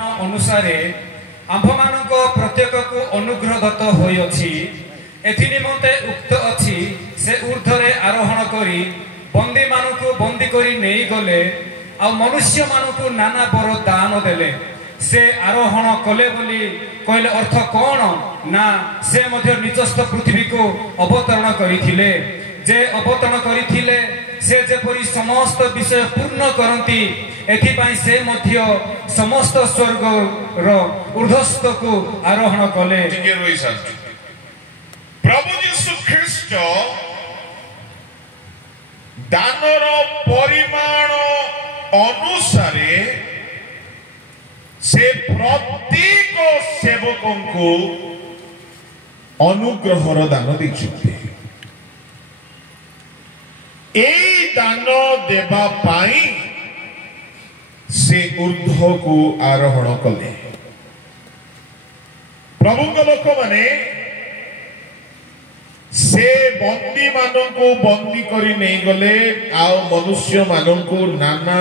अनुसारे आम्भमानक प्रत्येक को अनुग्रह दत्त होइअछि एथि निमंते उक्त अछि से ऊर्ध्वरे आरोहण करी बंदी मानकु बंदी करी नेई गले आ मनुष्य मानकु नाना बर दान देले से आरोहण कले बोली कहले अर्थ कौन ना से मध्य निजस्थ पृथ्वी को अवतरण करिथिले जे अवतरण करिथिले से जेपरि समस्त विषय पूर्ण करती एथिपाई से मध्य समस्त स्वर्ग रो ऊर्ध्वस्थ को आरोहण कले। प्रभु यीशु ख्रीष्ट दानर परिमाण अनुसारे से प्रत्येक सेवकों को अनुग्रहर दान देइछथि एई दान देबा पाई से ऊर्ध्व को आरोहण कले। प्रभु लोक माने से बंदी मानों को बंदी करी नहीं गले आउ मनुष्य मानों को नाना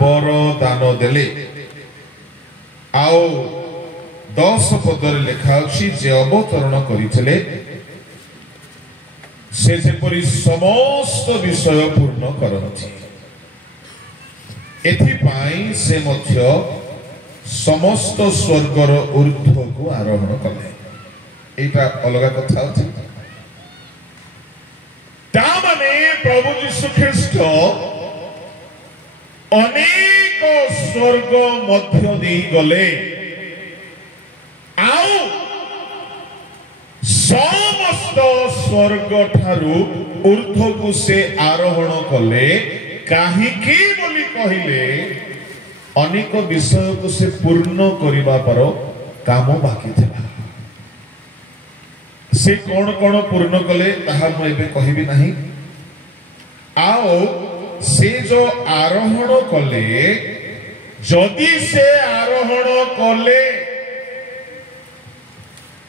बर दान देले आउ 10 पदर लिखा अछि जे अवतरण करितले से जेपरि समस्त विषय पूर्ण करନ୍ତି एथिपाई से मध्य समस्त स्वर्गर ऊर्ध्व को आरोहण कले। एटा अलग कथा अछि तामाने प्रभु यीशु ख्रीष्ट अनेक स्वर्ग मध्य दे गले आउ समस्त स्वर्ग ठारू ऊर्ध्व को से आरोहण कले काहिकी बोली कहिले अनेक विषय को से पूर्ण करिबा पर काम बाकी थिला से कौन कौन पूर्ण कले ताहा म एबे कहिबी नाही आओ से जो आरोहण कले जदि से आरोहण कले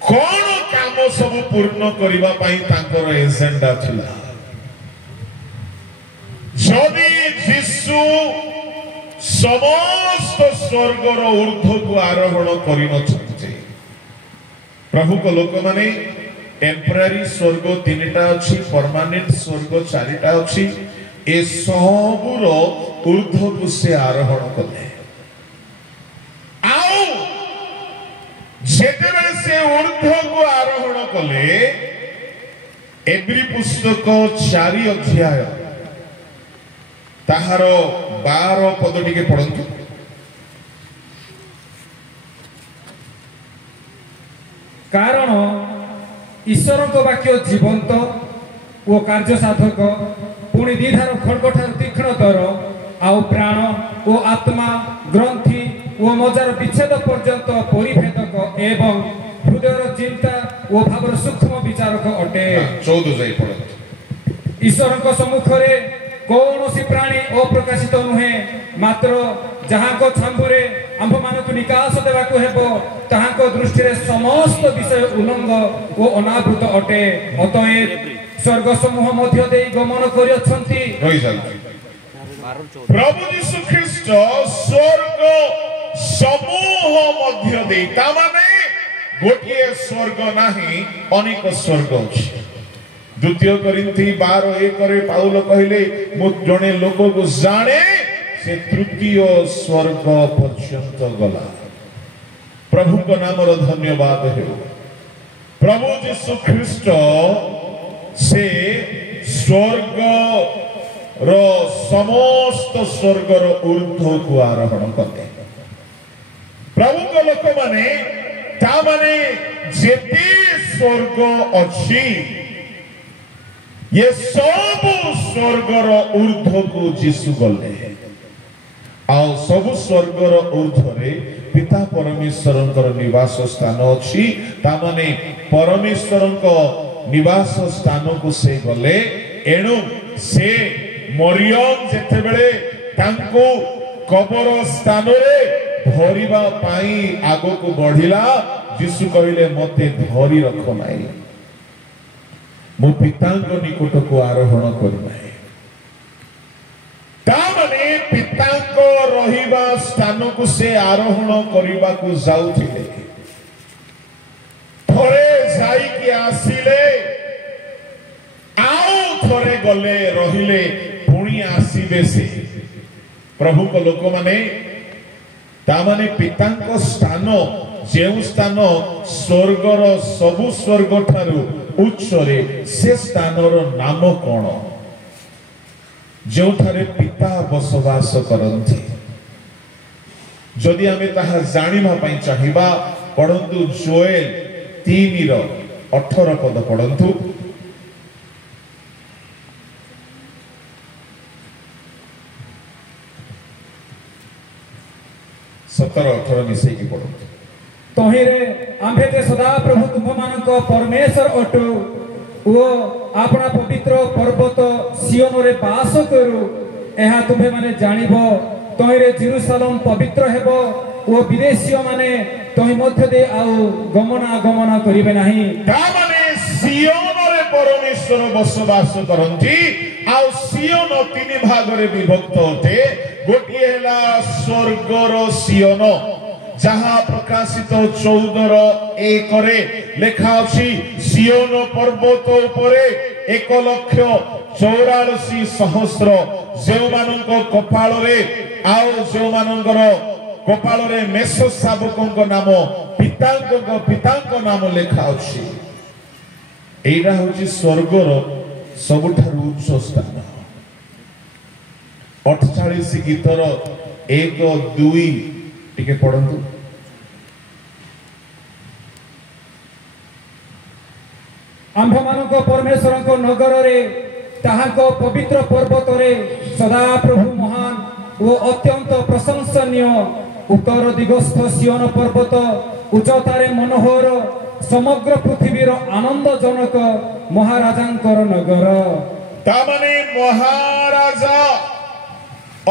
कौन काम सब पूर्ण करिबा पाई तांकर एजेंडा थिला जदि यीशु समस्त स्वर्गर ऊर्ध्व को आरोहण करि नछते प्रभु को लोक माने टेम्पररी स्वर्ग 3टा अछि परमानेंट स्वर्ग 4टा अछि ए सबुर ऊर्ध्व को से आरोहण कले आउ जेतेबेले से ऊर्ध्व को आरोहण कले एब्री पुस्तक 4 अध्याय ताहार 12 पद टिके पढंतु। कारण ईश्वर को वाक्य जीवंत वो कार्य साधक पुणी दीधार खड़गठार तीक्ष्णतर आउ प्राण ओ आत्मा ग्रंथि ओ मजार विच्छेद पर्यंत परिभेदक एवं हृदयर चिंता ओ भावर सूक्ष्म विचारक अटे। 14 जाई पढंतु। ईश्वर को सम्मुख रे कौनसी प्राणी अप्रकाशित नुहे मात्र जहाँ को छांबुरे आंभ मानक निकास देवा को हेबो ताहाँ को दृष्टि रे समस्त विषय उलंग ओ अनावृत अटे अतएव स्वर्ग समूह मध्य देई गमन करियछंती। प्रभु यीशु ख्रीष्ट स्वर्ग समूह मध्य देई ता माने गोटिए स्वर्ग नाही अनेक स्वर्ग अछि। द्वितीय कोरिन्थी 12:1 रे पाउल कहिले मु जणे लोक को जाने से तृतीय स्वर्ग पर्यंत गला। प्रभु को नाम रो धन्यवाद हो। प्रभु यीशु ख्रीष्ट से स्वर्ग रो समस्त स्वर्ग रो ऊर्ध्व को आरोहण करते प्रभु को लोक माने ता माने जेते स्वर्ग अछि ये सब स्वर्गर ऊर्ध्व को जीशु गले आउ सब स्वर्गर ऊर्ध्व रे पिता परमेश्वर निवास स्थान अछि ता माने परमेश्वर निवास स्थान को से गले एणु से मरियम जेते बेले तांको कबर स्थान रे धरिबा पाई आगो को बढ़िला जीशु कहिले मते धरि रख नाही मो पितांको निकट को आरोहण करनाए ता माने पितांको रहिबा स्थान स्थानकु से आरोहण करने जाउथिले थोड़े जाइकी आसिले आउ थोड़े गले रहिले पुणी आसीबे से प्रभु को लोक माने तामाने पितांको स्थान जेउ स्थान स्वर्गर सबु स्वर्ग ठारू उच्चरे से स्थानर नाम कौन जो ठारे पिता बसवास करंती जदि आमे ताहा जानिबा पई चाहिबा पढंतु जोएल 3:18 पद पढंतु 17-18 मिसई की पढंतु तहिरे आम्भेते सदा प्रभु तुम्हानको परमेश्वर अटु ओ आपना पवित्र पर्वत सियोन रे वास करू एहा तुम्हे माने जानिबो तहिरे जेरुसलेम पवित्र हेबो ओ विदेशी माने तहि मध्य दे आउ गमना करिवे नाही ता माने सियोन रे परमेश्वर बसवास करंती आउ सियोन तीन भाग रे विभक्त होते गोटिए हेला स्वर्गर सियोन जहाँ प्रकाशित 14:1 लेखा अछि सियोन पर्वत उपरे 1,84,000 जेउ मानंको कपाल रे आउ जेउ मानंकर कपाल रे मेष शावकଙ୍କ नाम पिताଙ୍କ नाम लेखा अछि एइरा होछि स्वर्गर सबुठारु उच्च स्थान 48 गीतर 1-2 टिके पढंतु आम्भमानको परमेश्वरको नगर रे ताहाको पवित्र पर्वत रे सदा प्रभु महान ओ अत्यंत प्रशंसनीय उत्तर दिगस्थ सियोन पर्वत उच्चतारे मनोहर समग्र पृथ्वीर आनंदजनक महाराजांकर नगर तामाने महाराजा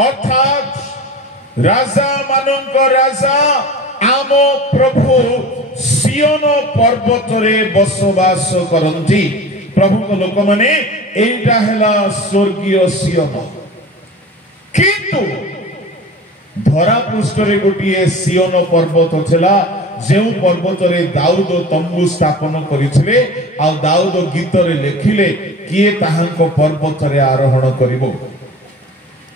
अर्थात राजा मानंक राजा आम प्रभु सियोन पर्वत रे बसवास करंती प्रभु को लोक माने एइटा हेला स्वर्गीय सियोन किंतु धरा पृष्ठ रे गोटिए सियोन पर्वत छला जेउ पर्वत रे दाऊद तंबू स्थापन करिथिले आ दाऊद गीत रे लेखिले किए ताहांको पर्वत रे आरोहण करिवो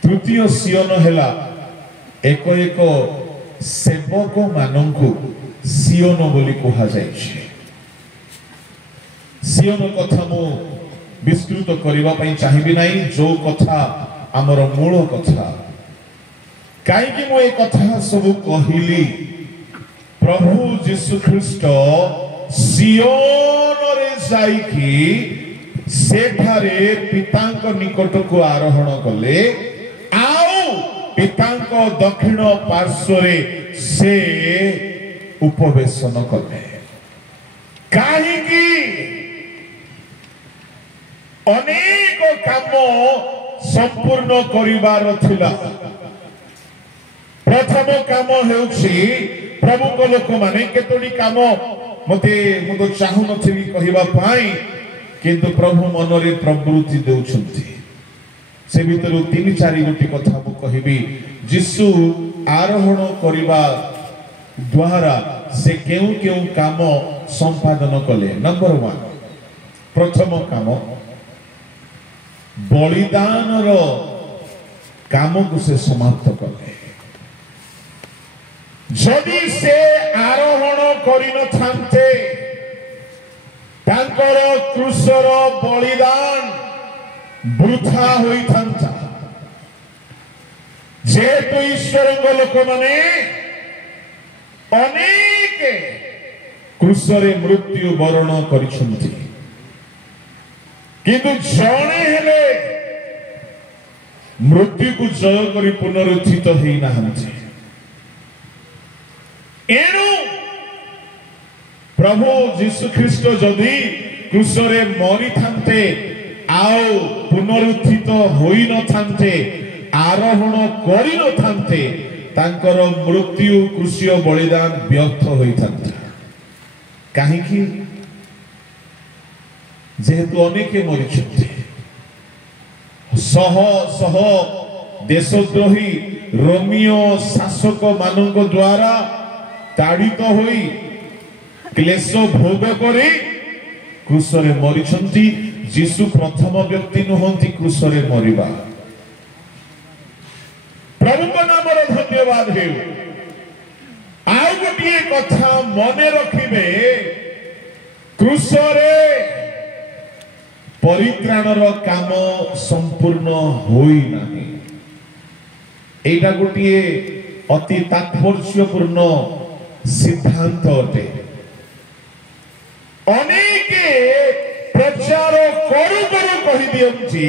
तृतीय सियोन हेला एक सेवक मानंकु सियोन बोली कहा जाइछे सियोन कथा मु विस्तृत करिवा पई चाहिबी नाही जो कथा हमर मूल कथा काई कि मु ए कथा सब कहिली प्रभु यीशु ख्रीष्ट सियोन रे जाईकी सेठारे पितांक निकट को आरोहण कले पितांक दक्षिण पार्श्वरे से उपवेशन कले काहीकि अनेक काम संपूर्ण करिवार थिला प्रथम काम हेउछि प्रभु को लोक माने केतोडी काम मते मु तो चाहू नथिली कहिबा पाई किंतु प्रभु मनरे प्रवृत्ति देउछंती से भीतर 3-4 गोटी कथा मु कहिबी यीशु आरोहण करिबा द्वारा से केउ केउ काम संपादन कले नंबर 1 प्रथम काम बलिदान रो काम को से समाप्त कले जदि से आरोहण करि न थांते तांकर क्रूसर बलिदान वृथा होई थांता जेतु ईश्वर लोक माने अनेक क्रूसरे मृत्यु वरण करिसंती किंतु जणे हेले मृत्यु को जय करी पुनरुत्थित हेई नाहंती एनु प्रभु यीशु ख्रीष्ट जदि क्रूसरे मरि थांते आओ पुनरुत्थित होई न थांते आरोहण करि न थांते तांकर मृत्यु क्रूसीय बलिदान व्यर्थ होई थांता काहे कि जेहेतु अनेके मरिछन्ते सह सह देशद्रोही रोमियो शासक मानक द्वारा ताड़ित होई क्लेश भोग करे क्रूसरे मरिछंती। जीशु प्रथम व्यक्ति नुहंती क्रूसरे मरिबा। प्रभु को नाम धन्यवाद हे। आउ गोटे कथा मने रखिबे, क्रूसरे परित्राणर काम संपूर्ण होई नाही। एटा गोटे अति तात्पर्यपूर्ण सिद्धांत अटे। अनेके प्रचार करू करू कहि दियंती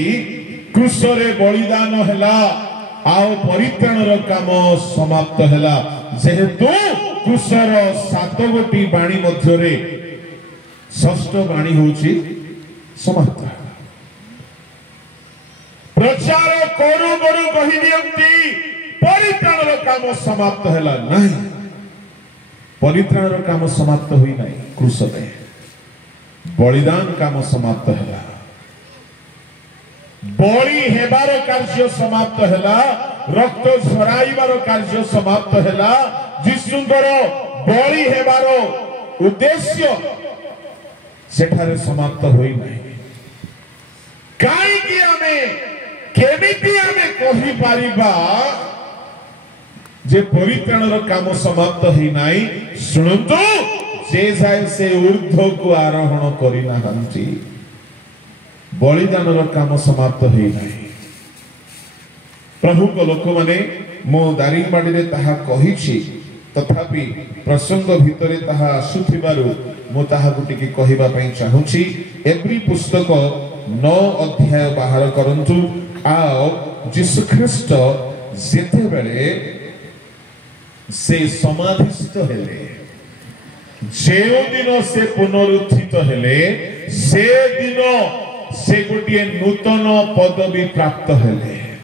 क्रूसरे बलिदान हैला आउ परित्राणर काम समाप्त हैला। जेहेतु क्रूसर 7 गोटी बाणी मध्यरे षष्ठ बाणी होची समाप्त। प्रचार करू करू कहि दियंती परित्राणर काम समाप्त हैला नहीं। परित्राणर काम समाप्त होई नाही। क्रूसरे बलिदान काम समाप्त हैला। बलि हेबार कार्य समाप्त हैला। रक्त झराइबार कार्य समाप्त हैला। जीशुंकर बलि हेबार उद्देश्य सेठारे समाप्त होई नाही। काई कि हमें केमिति हमें कहि पारिबा जे परित्राणर काम समाप्त होई नाही? सुनंतु, जे जाय से ऊर्ध्व को आरोहण करि नाहंती बलिदानर काम समाप्त होई नाही। प्रभु को लोक माने मो दारिंगबाड़ी रे ताहा कहिछि, तथापि प्रसंग भितरे ताहा आसुथिबारु मो ताहा गुटिके कहिबा पई चाहुछि। एब्री पुस्तक 9 अध्याय बाहर करंतु। आओ यीशु ख्रीष्ट जेते बेले से समाधिस्थ हेले, जे दिन से पुनरुत्थित हेले, से दिन से गोटे नूतन पदवी प्राप्त हेले।